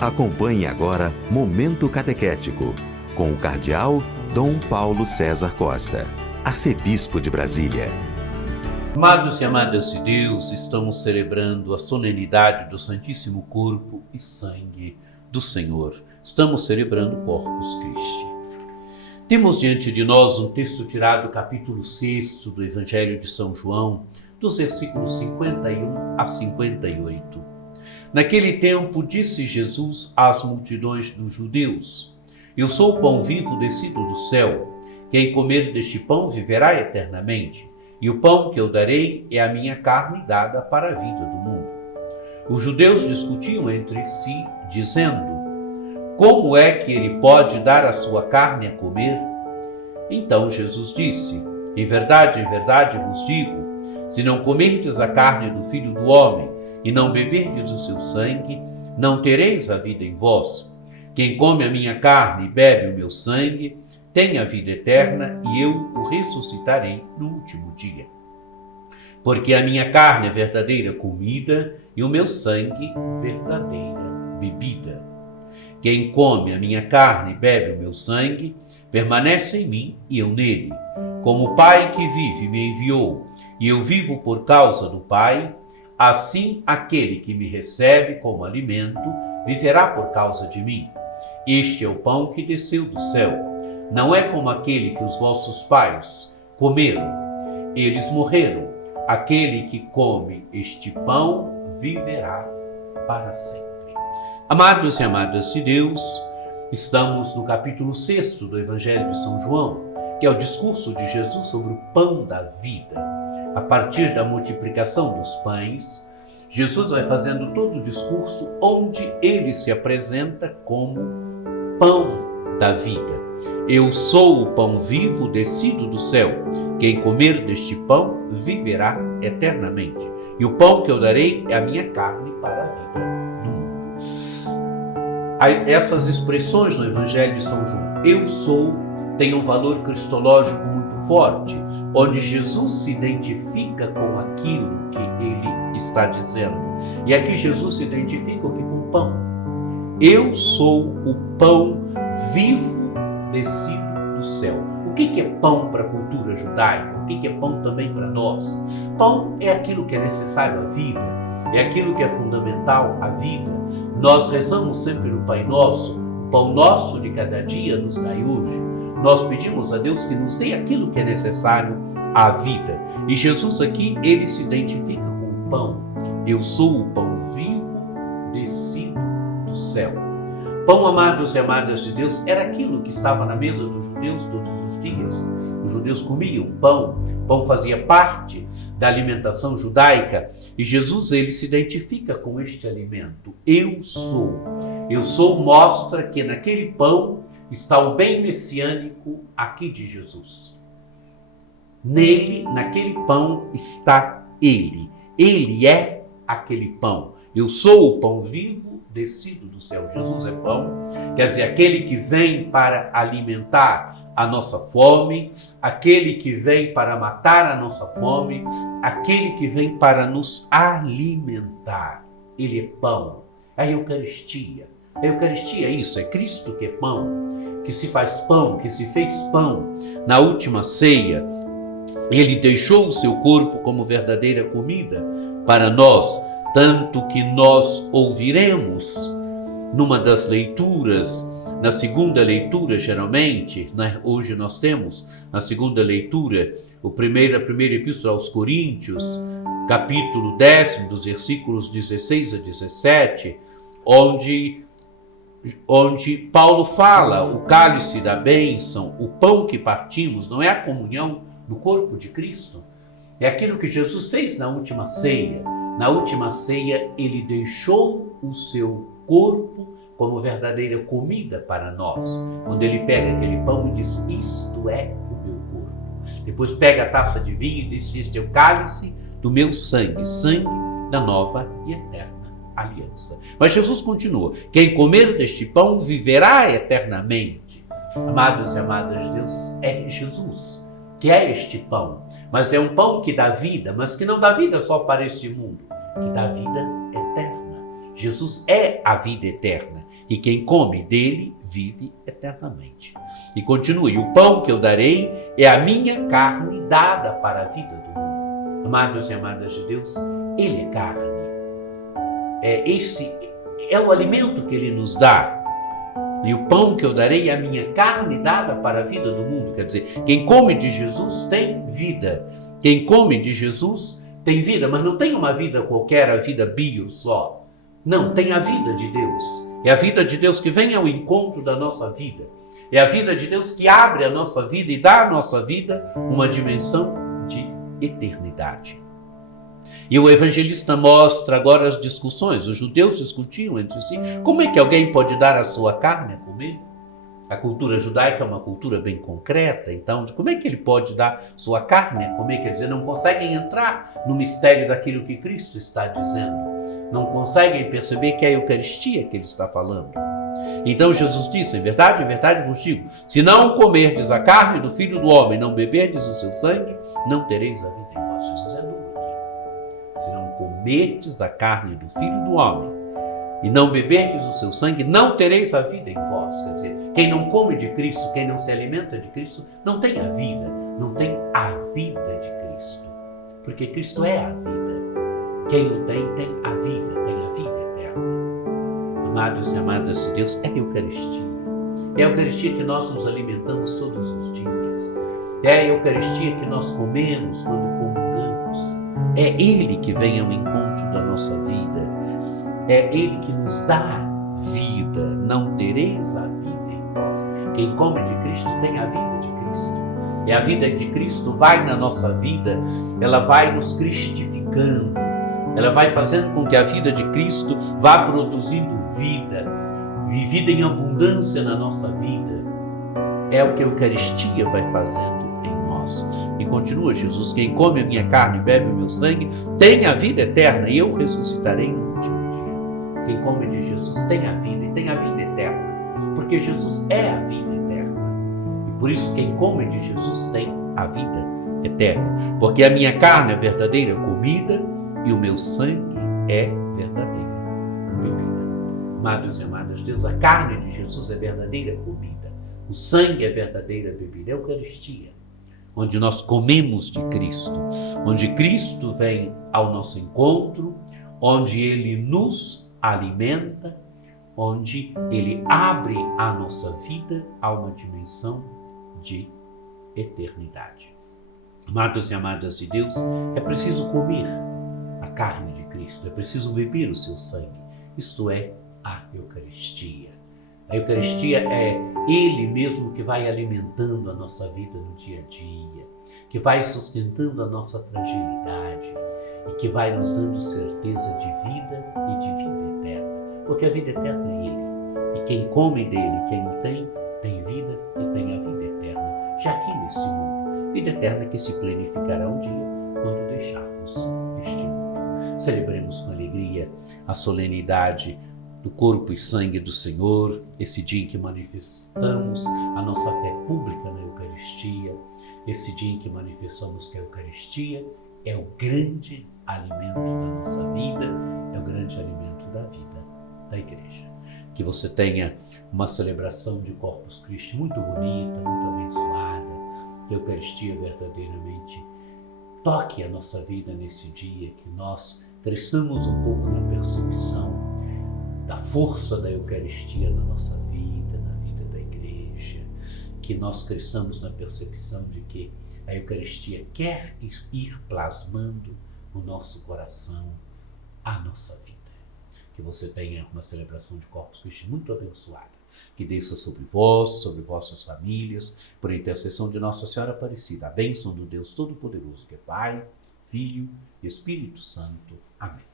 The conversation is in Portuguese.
Acompanhe agora Momento Catequético, com o Cardeal Dom Paulo César Costa, arcebispo de Brasília. Amados e amadas de Deus, estamos celebrando a solenidade do Santíssimo Corpo e Sangue do Senhor. Estamos celebrando o Corpus Christi. Temos diante de nós um texto tirado do capítulo 6 do Evangelho de São João, dos versículos 51 a 58. Naquele tempo disse Jesus às multidões dos judeus: Eu sou o pão vivo descido do céu. Quem comer deste pão viverá eternamente. E o pão que eu darei é a minha carne dada para a vida do mundo. Os judeus discutiam entre si, dizendo: Como é que ele pode dar a sua carne a comer? Então Jesus disse: em verdade vos digo, se não comerdes a carne do Filho do Homem e não beberdes o seu sangue, não tereis a vida em vós. Quem come a minha carne e bebe o meu sangue tem a vida eterna, e eu o ressuscitarei no último dia. Porque a minha carne é verdadeira comida e o meu sangue verdadeira bebida. Quem come a minha carne e bebe o meu sangue permanece em mim e eu nele. Como o Pai que vive me enviou e eu vivo por causa do Pai, assim aquele que me recebe como alimento viverá por causa de mim. Este é o pão que desceu do céu. Não é como aquele que os vossos pais comeram. Eles morreram. Aquele que come este pão viverá para sempre. Amados e amadas de Deus, estamos no capítulo 6 do Evangelho de São João, que é o discurso de Jesus sobre o pão da vida. A partir da multiplicação dos pães, Jesus vai fazendo todo o discurso onde ele se apresenta como pão da vida. Eu sou o pão vivo descido do céu. Quem comer deste pão viverá eternamente. E o pão que eu darei é a minha carne para a vida do mundo. Essas expressões no Evangelho de São João, eu sou, tem um valor cristológico muito forte, onde Jesus se identifica com aquilo que ele está dizendo. E aqui Jesus se identifica com o pão. Eu sou o pão vivo descido do céu. O que é pão para a cultura judaica? O que é pão também para nós? Pão é aquilo que é necessário à vida, é aquilo que é fundamental à vida. Nós rezamos sempre no Pai Nosso: o pão nosso de cada dia nos dai hoje. Nós pedimos a Deus que nos dê aquilo que é necessário à vida. E Jesus aqui, ele se identifica com o pão. Eu sou o pão vivo descido do céu. Pão, amados e amadas de Deus, era aquilo que estava na mesa dos judeus todos os dias. Os judeus comiam pão. Pão fazia parte da alimentação judaica. E Jesus, ele se identifica com este alimento. Eu sou. Eu sou mostra que naquele pão está o bem messiânico aqui de Jesus. Nele, naquele pão, está ele. Ele é aquele pão. Eu sou o pão vivo descido do céu. Jesus é pão, quer dizer, aquele que vem para alimentar a nossa fome, aquele que vem para matar a nossa fome, aquele que vem para nos alimentar. Ele é pão. A Eucaristia é isso, é Cristo que é pão, que se faz pão, que se fez pão. Na última ceia, ele deixou o seu corpo como verdadeira comida para nós, tanto que nós ouviremos numa das leituras, na segunda leitura geralmente, hoje nós temos na segunda leitura, a primeira epístola aos Coríntios, capítulo 10, dos versículos 16 a 17, onde Paulo fala: o cálice da bênção, o pão que partimos, não é a comunhão no corpo de Cristo? É aquilo que Jesus fez na última ceia. Na última ceia, ele deixou o seu corpo como verdadeira comida para nós. Quando ele pega aquele pão e diz: isto é o meu corpo. Depois pega a taça de vinho e diz: este é o cálice do meu sangue, sangue da nova e eterna aliança. Mas Jesus continua: quem comer deste pão viverá eternamente. Amados e amadas de Deus, é Jesus que é este pão. Mas é um pão que dá vida, mas que não dá vida só para este mundo, que dá vida eterna. Jesus é a vida eterna. e quem come dele vive eternamente. E continue, o pão que eu darei é a minha carne dada para a vida do mundo. Amados e amadas de Deus, ele é carne. Este é o alimento que ele nos dá. E o pão que eu darei é a minha carne dada para a vida do mundo. Quer dizer, quem come de Jesus tem vida. Quem come de Jesus tem vida, mas não tem uma vida qualquer, a vida bio só. Não, tem a vida de Deus. É a vida de Deus que vem ao encontro da nossa vida. É a vida de Deus que abre a nossa vida e dá à nossa vida uma dimensão de eternidade. E o evangelista mostra agora as discussões. Os judeus discutiam entre si. Como é que alguém pode dar a sua carne a comer? A cultura judaica é uma cultura bem concreta, então como é que ele pode dar sua carne a comer? Quer dizer, não conseguem entrar no mistério daquilo que Cristo está dizendo. Não conseguem perceber que é a Eucaristia que ele está falando. Então Jesus disse, em verdade vos digo, se não comerdes a carne do Filho do Homem, não beberdes o seu sangue, não tereis a vida em vós. Jesus é duro aqui. Se não comerdes a carne do Filho do Homem, e não beberdes o seu sangue, não tereis a vida em vós. Quer dizer, quem não come de Cristo, quem não se alimenta de Cristo, não tem a vida, não tem a vida de Cristo. Porque Cristo é a vida. Quem o tem a vida eterna. Amados e amadas de Deus, é a Eucaristia. É a Eucaristia que nós nos alimentamos todos os dias. É a Eucaristia que nós comemos quando comungamos. É Ele que vem ao encontro da nossa vida. É Ele que nos dá vida. Não tereis a vida em vós. Quem come de Cristo tem a vida de Cristo. E a vida de Cristo vai na nossa vida, ela vai nos cristificando. Ela vai fazendo com que a vida de Cristo vá produzindo vida, vivida em abundância na nossa vida. É o que a Eucaristia vai fazendo em nós. E continua Jesus, quem come a minha carne e bebe o meu sangue, tem a vida eterna e eu ressuscitarei no último dia. Quem come de Jesus tem a vida e tem a vida eterna, porque Jesus é a vida eterna. E por isso quem come de Jesus tem a vida eterna, porque a minha carne é verdadeira comida e o meu sangue é verdadeira bebida. Amados e amadas de Deus, a carne de Jesus é verdadeira comida, o sangue é verdadeira bebida, é a Eucaristia, onde nós comemos de Cristo, onde Cristo vem ao nosso encontro, onde Ele nos alimenta, onde Ele abre a nossa vida a uma dimensão de eternidade. Amados e amadas de Deus, é preciso comer a carne de Cristo, é preciso beber o seu sangue, isto é, a Eucaristia. A Eucaristia é Ele mesmo que vai alimentando a nossa vida no dia a dia, que vai sustentando a nossa fragilidade e que vai nos dando certeza de vida e de vida eterna, porque a vida eterna é Ele, e quem come dele, quem o tem vida e tem a vida eterna, já aqui nesse mundo, vida eterna que se planificará um dia quando deixarmos este mundo. Celebremos com alegria a solenidade do corpo e sangue do Senhor, esse dia em que manifestamos a nossa fé pública na Eucaristia, esse dia em que manifestamos que a Eucaristia é o grande alimento da nossa vida, é o grande alimento da vida da Igreja. Que você tenha uma celebração de Corpus Christi muito bonita, muito abençoada, que a Eucaristia verdadeiramente toque a nossa vida nesse dia, que nós cresçamos um pouco na percepção da força da Eucaristia na nossa vida, na vida da Igreja, que nós cresçamos na percepção de que a Eucaristia quer ir plasmando no nosso coração a nossa vida. Que você tenha uma celebração de Corpus Christi muito abençoada, que desça sobre vós, sobre vossas famílias, por intercessão de Nossa Senhora Aparecida, a bênção do Deus Todo-Poderoso, que é Pai, Filho e Espírito Santo. Amém.